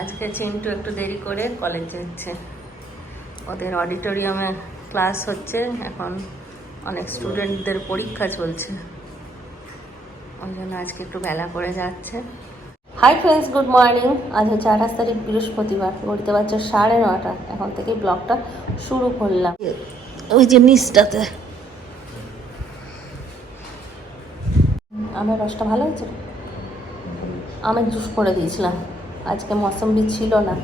আজকে চিন্টু একটু দেরি করে কলেজে যাচ্ছে। ওদের অডিটোরিয়ামে ক্লাস হচ্ছে, এখন অনেক স্টুডেন্টদের পরীক্ষা চলছে, ওই জন্য আজকে একটু বেলা করে যাচ্ছে। Hi friends, good morning. আজ হচ্ছে 28 তারিখ বৃহস্পতিবার, ঘড়িতে বাজছে 9:30। এখন থেকে ব্লগটা শুরু করলাম। ওই যে নিচটাতে আমের রসটা ভালো হয়েছে, আমের জুস করে দিয়েছিলাম। আজকে মৌসম্বি ছিল না,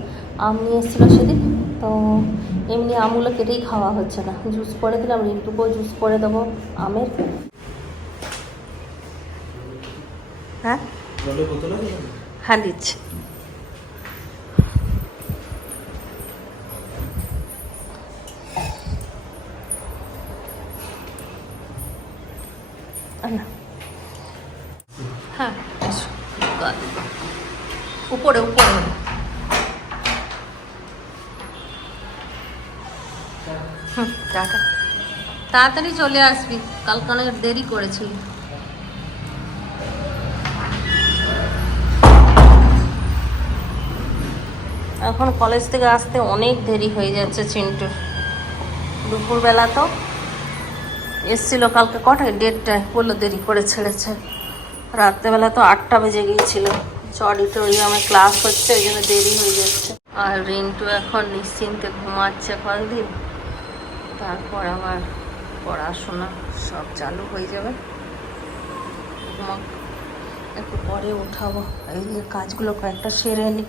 আম নিয়ে এসেছিলো সেদিন, তো এমনি আমগুলো কেটেই খাওয়া হচ্ছে না, জুস করে দিলাম। রিন্টুকেও জুস করে দেবো আমের। হ্যাঁ হ্যাঁ দিচ্ছি। হ্যাঁ উপরে উপরে টাটা, তাড়াতাড়ি চলে আসবি, কালকে অনেক দেরি করেছি। এখন কলেজ থেকে আসতে অনেক দেরি হয়ে যাচ্ছে চিন্টুর। দুপুরবেলা তো এসছিল, কালকে কটায় 1:30 বললো, দেরি করে ছেড়েছে। রাত্রেবেলা তো 8টা বেজে গিয়েছিল। অডিটোরিয়ামে ক্লাস হচ্ছে, ওই জন্য দেরি হয়ে যাচ্ছে। আর রিন্টু এখন নিশ্চিন্তে ঘুমাচ্ছে কয়েকদিন, তারপর আবার পড়াশোনা সব চালু হয়ে যাবে। একটু পরে উঠাবো, এই যে কাজগুলো কয়েকটা সেরে নি।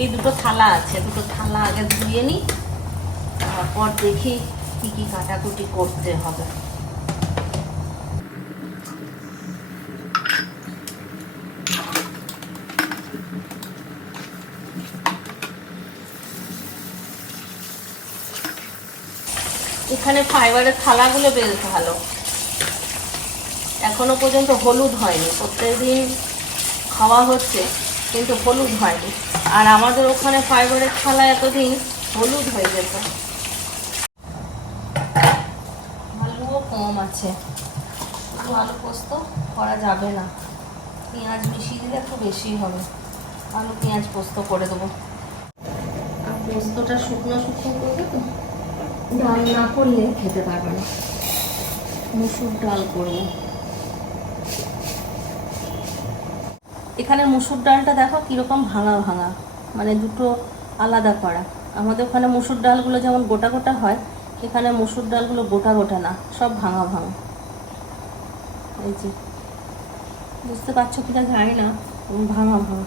এই দুটো থালা আছে, দুটো থালা আগে ধুয়ে নিই, তারপর দেখি কি কি কাটাকুটি করতে হবে। এখানে ফাইবারের থালাগুলো বেশ ভালো, এখনো পর্যন্ত হলুদ হয়নি। প্রত্যেকদিন খাওয়া হচ্ছে কিন্তু হলুদ হয়নি। আর আমাদের ওখানে ফাইবারের থালা এতদিন হলুদ হয়ে যেত। আলুও কম আছে, আলু পোস্ত করা যাবে না, পেঁয়াজ মিশিয়ে দিলে একটু বেশি হবে। আলু পেঁয়াজ পোস্ত করে দেবো। আর পোস্তটা শুকনো শুকনো করবে তো, ডাল না করলে খেতে পারবে না। মুসুর ডাল করবো। এখানে মুসুর ডালটা দেখো কীরকম ভাঙা ভাঙা, মানে দুটো আলাদা করা। আমাদের ওখানে মুসুর ডালগুলো যেমন গোটা গোটা হয়, এখানে মুসুর ডালগুলো গোটা গোটা না, সব ভাঙা ভাঙা। এই যে বুঝতে পারছো কিনা জানি না, ভাঙা ভাঙা।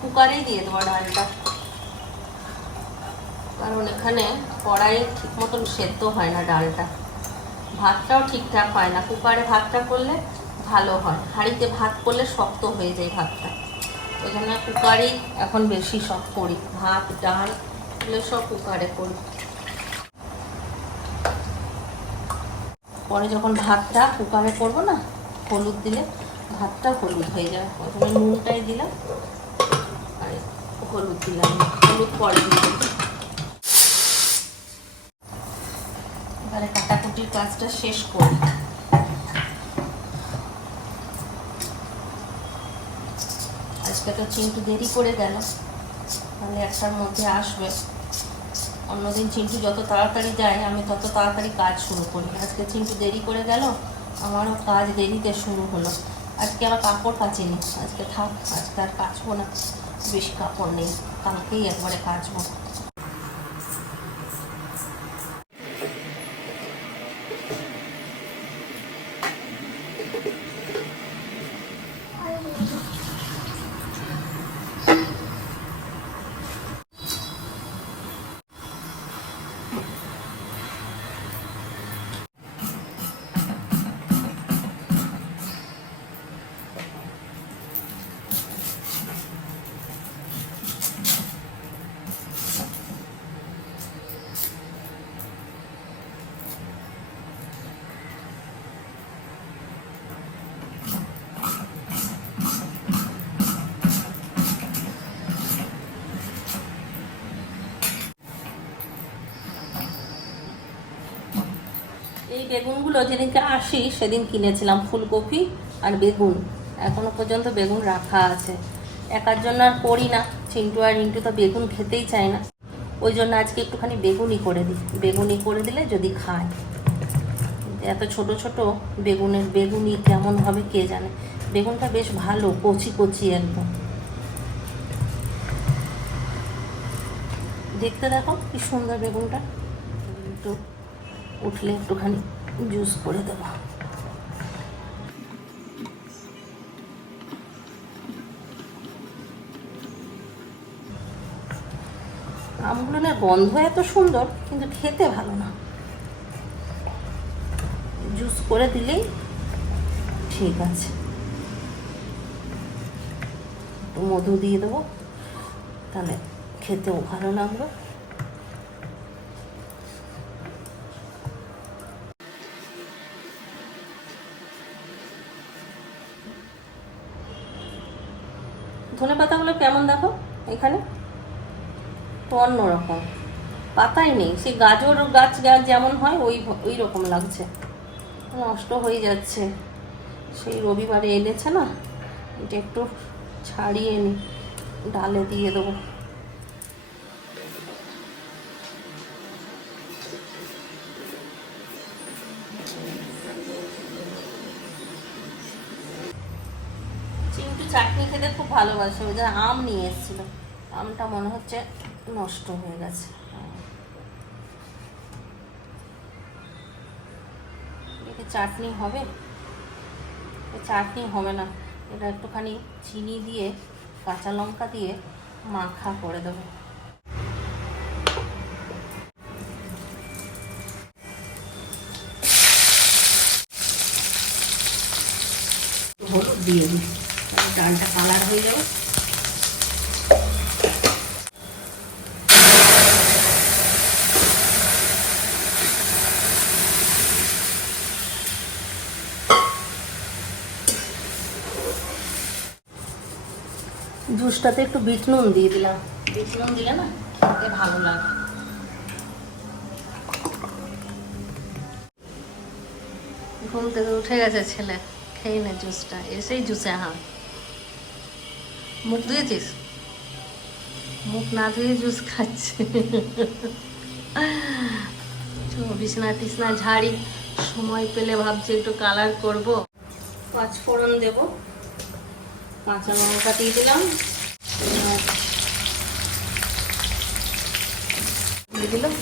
কুকারেই দিয়ে দেবো ডালটা, কারণ এখানে কড়াই ঠিক মতন সেদ্ধ হয় না ডালটা, ভাতটাও ঠিকঠাক হয় না। কুকারে ভাতটা করলে ভালো হয়, হাঁড়িতে ভাত করলে শক্ত হয়ে যায় ভাতটা। ওই জন্য কুকারেই এখন বেশি সব করি, ভাত ডাল এগুলো সব কুকারে করি। পরে যখন ভাতটা কুকারে করবো না, হলুদ দিলে ভাতটা হলুদ হয়ে যাবে। প্রথমে নুনটাই দিলাম আর হলুদ দিলাম, হলুদ পরে দিলাম। এবারে কাটাকুটির কাজটা শেষ করি। আজকে তো চিন্টু দেরি করে গেল, তাহলে 1টার মধ্যে আসবে। অন্যদিন চিন্টু যত তাড়াতাড়ি যায় আমি তত তাড়াতাড়ি কাজ শুরু করি। আজকে চিন্টু দেরি করে গেল, আমারও কাজ দেরিতে শুরু হলো। আজকে আবার কাপড় কাচিনি, আজকে থাক, আজকে আর কাচবো না, বেশি কাপড় নেই, কালকেই একবারে কাচবো। এই বেগুনগুলো যেদিনকে আসি সেদিন কিনেছিলাম, ফুলকপি আর বেগুন। এখনো পর্যন্ত বেগুন রাখা আছে। একার জন্য আর করি না, চিন্টু আর রিন্টু তো বেগুন খেতেই চায় না, ওই জন্য আজকে একটুখানি বেগুনি করে দিই। বেগুনি করে দিলে যদি খায়। এত ছোট ছোট বেগুনি কেমন হবে কে জানে। বেগুনটা বেশ ভালো, কচি কচি একদম। দেখতে দেখো কি সুন্দর বেগুনটা। একটু উঠলে একটুখানি জুস করে দেবো। আমগুলোর গন্ধ এত সুন্দর, কিন্তু খেতে ভালো না। জুস করে দিলেই ঠিক আছে। একটু মধু দিয়ে দেবো, তাহলে খেতেও ভালো লাগবে। ধনে পাতাগুলো কেমন দেখো, এখানে তো অন্যরকম, পাতাই নেই। সেই গাজর গাছ যেমন হয় ওই রকম লাগছে, নষ্ট হয়ে যাচ্ছে। সেই রবিবারে এনেছে না, এটা একটু ছাড়িয়ে নি, ডালে দিয়ে দেবো। চিন্টু চাটনি খেতে খুব ভালোবাসে, ওই যে আম নিয়ে এসেছিল, আমটা মনে হচ্ছে নষ্ট হয়ে গেছে। এটা চাটনি হবে? চাটনি হবে না, এটা একটুখানি চিনি দিয়ে কাঁচা লঙ্কা দিয়ে মাখা করে দেবো। হলুদ দিয়ে দিই, ডালটা কালার হয়ে যাবে। জুসটাতে একটু বিট নুন দিয়ে দিলাম, বিট নুন দিলে না খেতে ভালো লাগে। ঘুম থেকে উঠে গেছে ছেলে, খেয়ে নে জুসটা। এসেই জুসে হ্যাঁ। মুখ ধুয়েছিস? মুখ না ধুয়ে জুস খাচ্ছে। বিছনা টিছনা ঝাড়ি, সময় পেলে ভাবছি একটু কালার করব। 5 ফোড়ন দেব, কাঁচা লঙ্কা দিয়ে দিলাম, দিয়ে দিলাম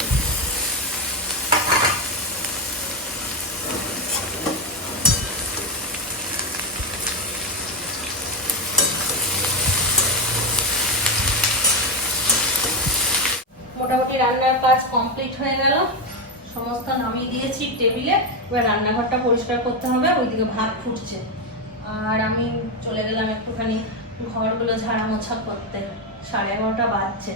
মোটামুটি রান্নার কাজ কমপ্লিট হয়ে গেল, সমস্ত নামিয়ে দিয়েছি টেবিলে। এবার রান্নাঘরটা পরিষ্কার করতে হবে, ওইদিকে ভাত ফুটছে। আর আমি চলে গেলাম একটুখানি ঘরগুলো ঝাড়া মোছা করতে। 11:30 বাজছে,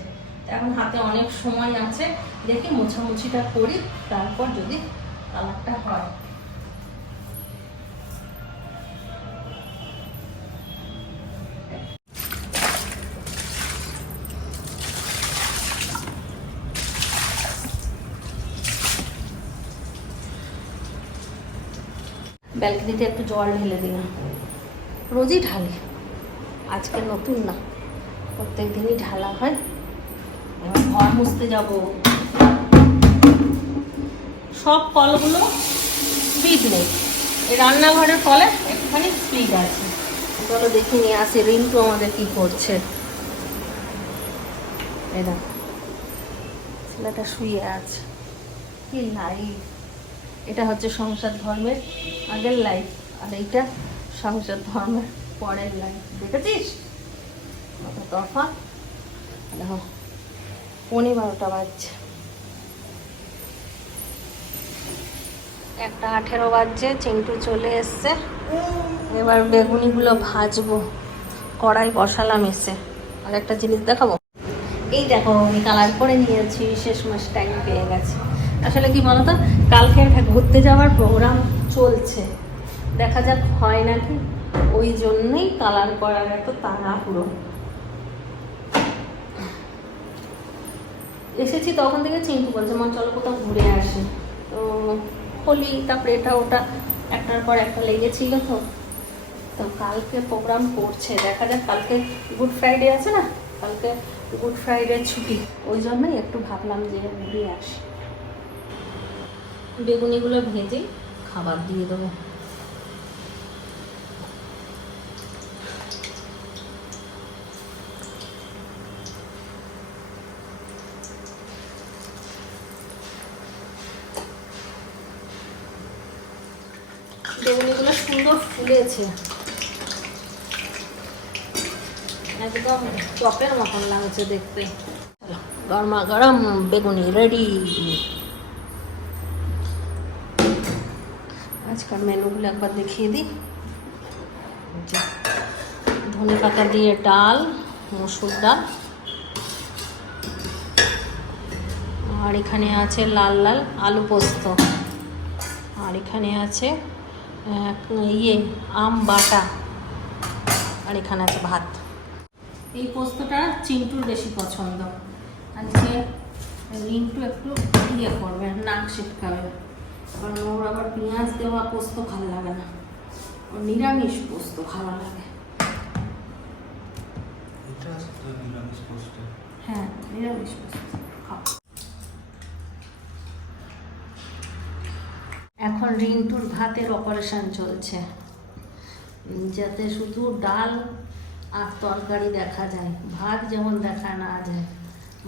এখন হাতে অনেক সময় আছে, দেখি মোছামুছিটা করি, তারপর যদি কালারটা হয়। ব্যালকনিতে একটু জল ঢেলে দিলাম, রোজই ঢালি, আজকে নতুন না, প্রত্যেক দিনই ঢালা হয়। ঘর মুছতে যাব। সব কলগুলো স্পিড নেই, এই রান্নাঘরের কলে একটুখানি স্পিড আছে। চলো দেখি নিয়ে আসি রিন্টু আমাদের কি করছে। এটা ছেলেটা শুয়ে আছে, কি লাইফ। এটা হচ্ছে সংসার ধর্মের আগের লাইফ, আর এইটা সংসার ধর্মের পরের লাইফ। দেখেছিস কত তফাৎ? দেখো 11:15 বাজছে, 1:18 বাজছে। চিন্টু চলে এসছে, এবার বেগুনিগুলো ভাজবো। কড়াই বসালাম এসে। আর একটা জিনিস দেখাবো, এই দেখো আমি কালার করে নিয়েছি, শেষ মাস টাইম পেয়ে গেছে। আসলে কি বলতো, কালকে একটা ঘুরতে যাওয়ার প্রোগ্রাম চলছে, দেখা যাক হয় নাকি, ওই জন্যই কালার করার এত তাড়াহুড়ো। এসেছি তখন থেকে চিন্টু বলছে মা চলো কোথাও ঘুরে আসি, তো হোলি, তারপরে এটা ওটা একটার পর একটা লেগেছিল। তো তো কালকে প্রোগ্রাম করছে, দেখা যাক। কালকে গুড ফ্রাইডে আছে না, কালকে গুড ফ্রাইডে ছুটি, ওই জন্যই একটু ভাবলাম যে ঘুরিয়ে আসি। বেগুনিগুলো ভেজে খাবার দিয়ে দেবো। বেগুনিগুলো সুন্দর ফুলেছে, একদম চপের মতন লাগছে দেখতে। গরমা গরম বেগুনি রেডি। আজকাল মেনুগুলো একবার দেখিয়ে দিই। ধনে পাতা দিয়ে ডাল, মসুর ডাল, আর এখানে আছে লাল লাল আলু পোস্ত, আর এখানে আছে আম বাটা, আর এখানে আছে ভাত। এই পোস্তটা চিন্টুর বেশি পছন্দ। আজকে রিন্টু একটু করবে, নাক ছিটকাবে, কারণ ওর আবার পেঁয়াজ দেওয়া পোস্ত ভালো লাগে না, ওর নিরামিষ পোস্ত ভালো লাগে। হ্যাঁ, নিরামিষ পোস্ত খাও। এখন রিন্টুর ভাতের অপারেশন চলছে, যাতে শুধু ডাল আর তরকারি দেখা যায়, ভাত যেমন দেখা না যায়।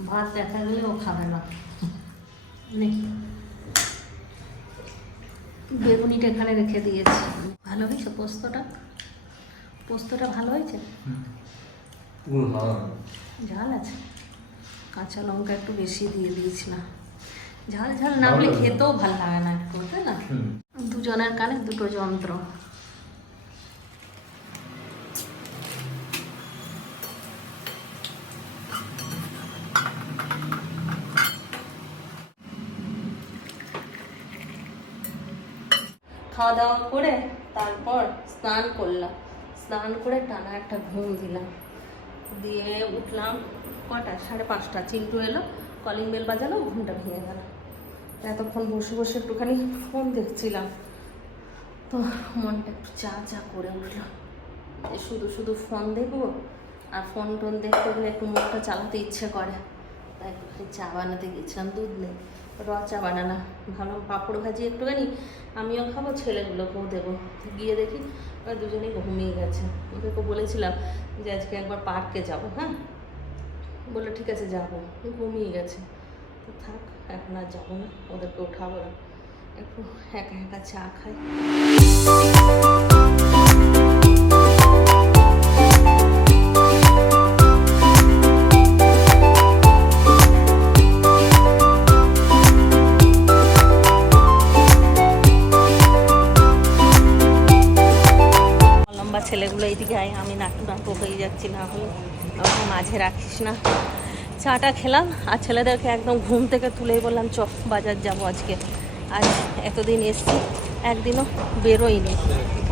ভাত দেখা গেলে ও খাবে না। বেগুনিটা এখানে রেখে দিয়েছি। ভালো হয়েছে পোস্তটা? পোস্তটা ভালো হয়েছে? ঝাল আছে, কাঁচা লঙ্কা একটু বেশি দিয়ে দিয়েছিলাম। ঝাল ঝাল না হলে খেতেও ভালো লাগে না একটু, তাই না? দুজনের কানে দুটো যন্ত্র। খাওয়া দাওয়া করে তারপর স্নান করলাম, স্নান করে টানা একটা ঘুম দিলাম, দিয়ে উঠলাম কটা, 5:30। চিন্টু এলো, কলিং বেল বাজালো, ঘুমটা ভেঙে গেল। এতক্ষণ বসে বসে একটুখানি ফোন দেখছিলাম, তো মনটা একটু চা চা করে উঠলো, যে শুধু শুধু ফোন দেখবো, আর ফোন টোন দেখতে গেলে একটু মুখটা চালাতে ইচ্ছে করে, তাই একটুখানি চা বানাতে গেছিলাম। দুধ নেই, র চা বানালাম। ভালো পাঁপড় ভাজি একটুখানি আমিও খাবো, ছেলেগুলোকেও দেবো। গিয়ে দেখি ওরা দুজনেই ঘুমিয়ে গেছে। ওদেরকে বলেছিলাম যে আজকে একবার পার্কে যাব, হ্যাঁ, বললো ঠিক আছে যাবো, ঘুমিয়ে গেছে। তো থাক, এখন আর যাবো না, ওদেরকে উঠাবো না, একটু একা একা চা খাই। ছেলেগুলো এইদিকে আয়, আমি নাটু নাটু হয়ে যাচ্ছি, না হলে আমাকে মাঝে রাখিস না। চাটা খেলাম, আর ছেলেদেরকে একদম ঘুম থেকে তুলেই বললাম চ বাজার যাব আজকে। আজ এতদিন এসছি, একদিনও বেরোইনি,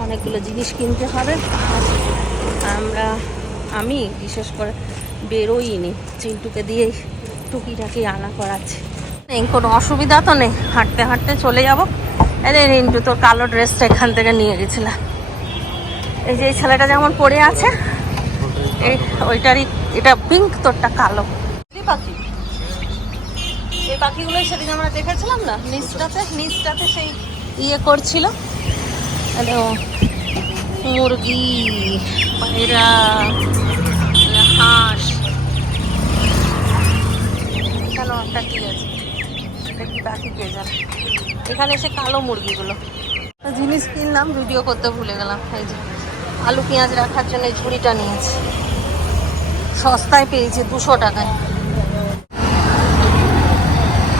অনেকগুলো জিনিস কিনতে হবে। আমি বিশেষ করে বেরোইনি, চিন্টুকে দিয়েই টুকিটাকি আনা করাচ্ছি। নেই কোনো অসুবিধা তো নেই, হাঁটতে হাঁটতে চলে যাবো। আরে রিন্টু, তোর কালো ড্রেসটা এখান থেকে নিয়ে গেছিলাম। এই যে এই ছেলেটা যেমন পড়ে আছে, এই ওইটারই, এটা পিঙ্ক, তোরটা কালো। পাখি, এই পাখিগুলোই সেদিন আমরা দেখেছিলাম না, নিচটাতে সেই করছিল। মুরগি, পায়রা, হাঁস, এখানেও একটা কি আছে, এটা কি পাখি কে জানে। এখানে এসে কালো মুরগিগুলো জিনিস কিনলাম, ভিডিও করতে ভুলে গেলাম। এই যে আলু পেঁয়াজ রাখার জন্য এই ঝুড়িটা নিয়েছি, সস্তায় পেয়েছি 200 টাকায়।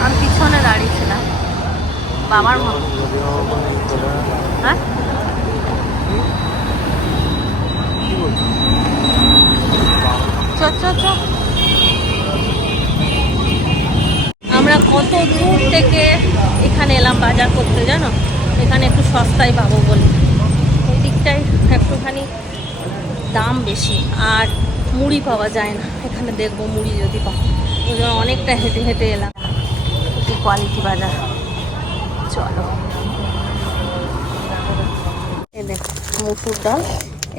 আমি পিছনে দাঁড়িয়েছিলাম বাবার মতো। হ্যাঁ, আমরা কত দূর থেকে এখানে এলাম বাজার করতে, জানো, এখানে একটু সস্তায় পাবো বলে। ওই দিকটায় একটুখানি দাম বেশি, আর মুড়ি পাওয়া যায় না এখানে। দেখবো মুড়ি যদি পাবো, ওই জন্য অনেকটা হেঁটে হেঁটে এলাম। কি কোয়ালিটি বাজার, চলো। এই দেখো মুসুর ডাল,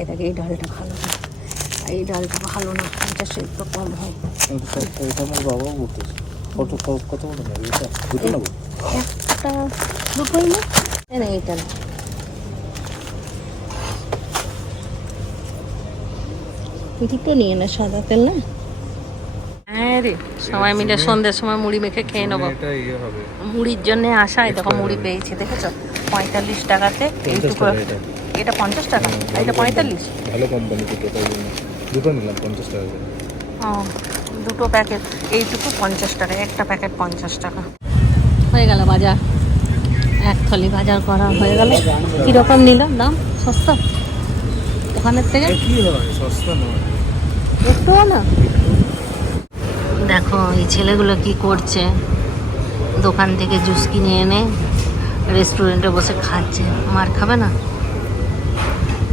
এটাকে এই ডালটা ভালো না, এই ডালটা ভালো না, এটা সেদ্ধ কম হয়। এটা আমার বাবাও বলতেছে। কত বড় নেবে এটা? দুটো নেবো? একটা দুটোই না, এইটা না। দুটো নিয়ে না, সাদা তেল না। হ্যাঁ রে, সবাই মিলে সন্ধ্যের সময় মুড়ি মেখে খেয়ে নেবো। মুড়ির জন্য আসা, এই দেখো মুড়ি পেয়েছি, দেখেছো 45 টাকাতে এইটুকু। এটা 50 টাকা, এটা 45। ভালো কোম্পানি দুটো নিলাম 50 টাকা। ও, দুটো প্যাকেট এইটুকু 50 টাকা, একটা প্যাকেট 50 টাকা। হয়ে গেল বাজার, এক থলি বাজার করা হয়ে গেল। কীরকম নিল দাম? সস্তা ওখানের থেকে? কি হয়, সস্তা নয় একটুও না। দেখো এই ছেলেগুলো কি করছে, দোকান থেকে জুস কিনে এনে রেস্টুরেন্টে বসে খাচ্ছে। মার খাবে না?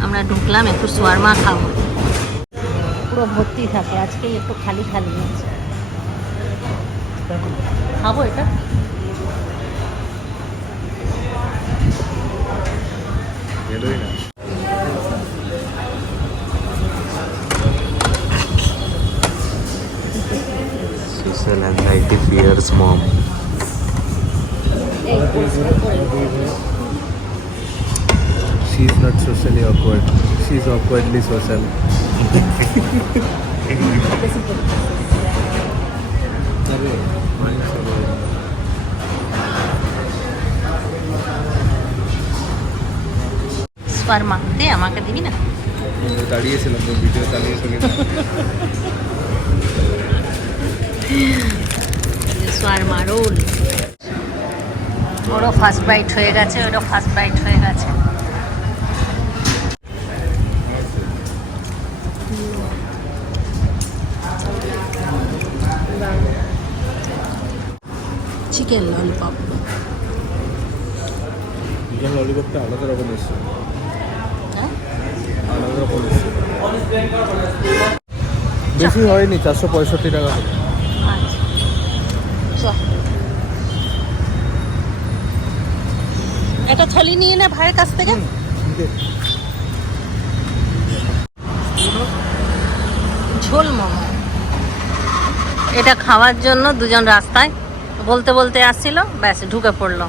আমরা ঢুকলাম একটু শোয়ারমা খাবো। পুরো ভর্তি থাকে, আজকে একটু খালি খালি আছে। খাবো এটা। Social anxiety fears mom. She is not socially awkward. She is awkwardly social. শোয়ারমা দে, আমাকে দিবি না? দাঁড়িয়েছিলাম তো, ভিডিও চালিয়েছিলাম। শোয়ারমা রোল, ওরও ফার্স্ট বাইট হয়ে গেছে, ওরও ফার্স্ট বাইট হয়ে গেছে। চিকেন ললিপপ, চিকেন ললিপপটা আলাদা রকম এসছে, আলাদা রকম এসছে। বেশি হয়নি, 465 টাকা। একটা থলি নিয়ে নে ভাইয়ের কাছ থেকে। ঝোল মোমো, এটা খাওয়ার জন্য দুজন রাস্তায় বলতে বলতে আসছিল, ব্যাস ঢুকে পড়লো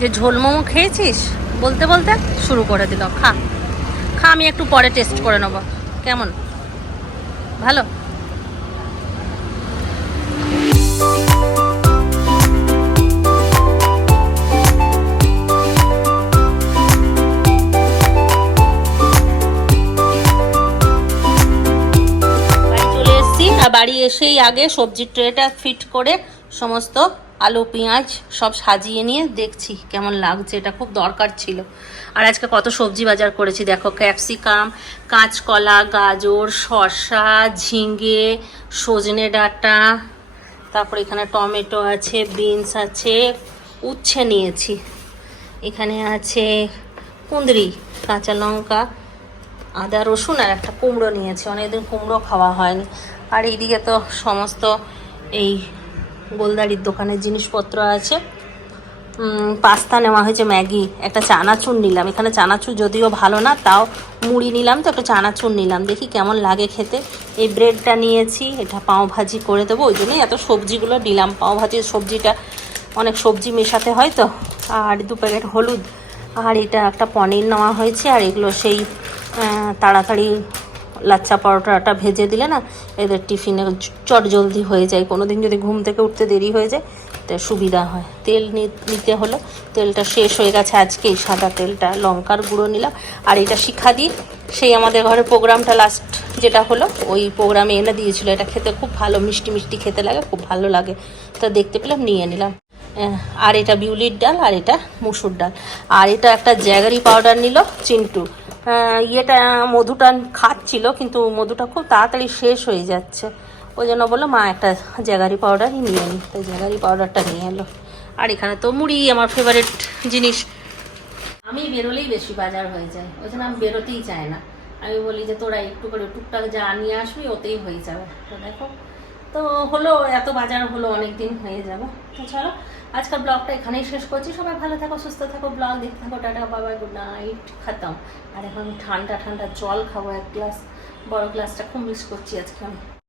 যে ঝোল মোমো খেয়েছিস, বলতে বলতে শুরু করে দিল। খা খা, আমি একটু পরে টেস্ট করে নেবো কেমন, ভালো। বাড়ি এসেই আগে সবজির ট্রেটা ফিট করে সমস্ত আলু পেঁয়াজ সব সাজিয়ে নিয়ে দেখছি কেমন লাগছে, এটা খুব দরকার ছিল। আর আজকে কত সবজি বাজার করেছি দেখো, ক্যাপসিকাম, কাঁচকলা, গাজর, শসা, ঝিঙে, সজনে ডাঁটা, তারপর এখানে টমেটো আছে, বিনস আছে, উচ্ছে নিয়েছি, এখানে আছে কুঁদরি, কাঁচা লঙ্কা, আদা রসুন, আর একটা কুমড়ো নিয়েছি, অনেকদিন কুমড়ো খাওয়া হয়নি। আর এইদিকে তো সমস্ত এই গোলদারির দোকানের জিনিসপত্র আছে। পাস্তা নেওয়া হয়েছে, ম্যাগি, একটা চানাচুর নিলাম, এখানে চানাচুর যদিও ভালো না, তাও মুড়ি নিলাম তো একটা চানাচুর নিলাম, দেখি কেমন লাগে খেতে। এই ব্রেডটা নিয়েছি, এটা পাও ভাজি করে দেবো, ওই জন্যই এত সবজিগুলো নিলাম। পাও ভাজির সবজিটা অনেক সবজি মেশাতে হয় তো। আর 2 প্যাকেট হলুদ, আর এটা একটা পনির নেওয়া হয়েছে। আর এগুলো সেই তাড়াতাড়ি লাচ্চা পরোটাটা ভেজে দিলে না এদের টিফিনে চট জলদি হয়ে যায়, কোনো দিন যদি ঘুম থেকে উঠতে দেরি হয়ে যায় তা সুবিধা হয়। তেল নিতে হলো, তেলটা শেষ হয়ে গেছে আজকেই, সাদা তেলটা, লঙ্কার গুঁড়ো নিলাম। আর এটা শিখা দিই, সেই আমাদের ঘরে প্রোগ্রামটা লাস্ট যেটা হলো ওই প্রোগ্রামে এনে দিয়েছিল, এটা খেতে খুব ভালো, মিষ্টি মিষ্টি খেতে লাগে, খুব ভালো লাগে, তা দেখতে পেলাম নিয়ে নিলাম। আর এটা বিউলির ডাল, আর এটা মুসুর ডাল, আর এটা একটা জ্যাগারি পাউডার নিল চিন্টু। ইয়েটা মধুটা খাচ্ছিল, কিন্তু মধুটা খুব তাড়াতাড়ি শেষ হয়ে যাচ্ছে, ওই জন্য বললো মা একটা জ্যাগারি পাউডারই নিয়ে নিই, তাই জ্যাগারি পাউডারটা নিয়ে এলো। আর এখানে তো মুড়ি, আমার ফেভারিট জিনিস। আমি বেরোলেই বেশি বাজার হয়ে যায়, ওই জন্য আমি বেরোতেই চাই না। আমি বলি যে তোরা একটু করে টুকটাক যা নিয়ে আসবি ওতেই হয়ে যাবে। তো দেখো তো হলো, এত বাজার হলো, অনেক দিন হয়ে যাবে। তো চলো আজকাল ব্লগটা এখানেই শেষ করছি। সবাই ভালো থাকো, সুস্থ থাকো, ব্লগ দেখতে থাকো। টাটা, বাবাই, গুড নাইট, খতম। আর এখন ঠান্ডা ঠান্ডা জল খাবো, 1 গ্লাস, বড় গ্লাসটা খুব মিস করছি আজকে আমি।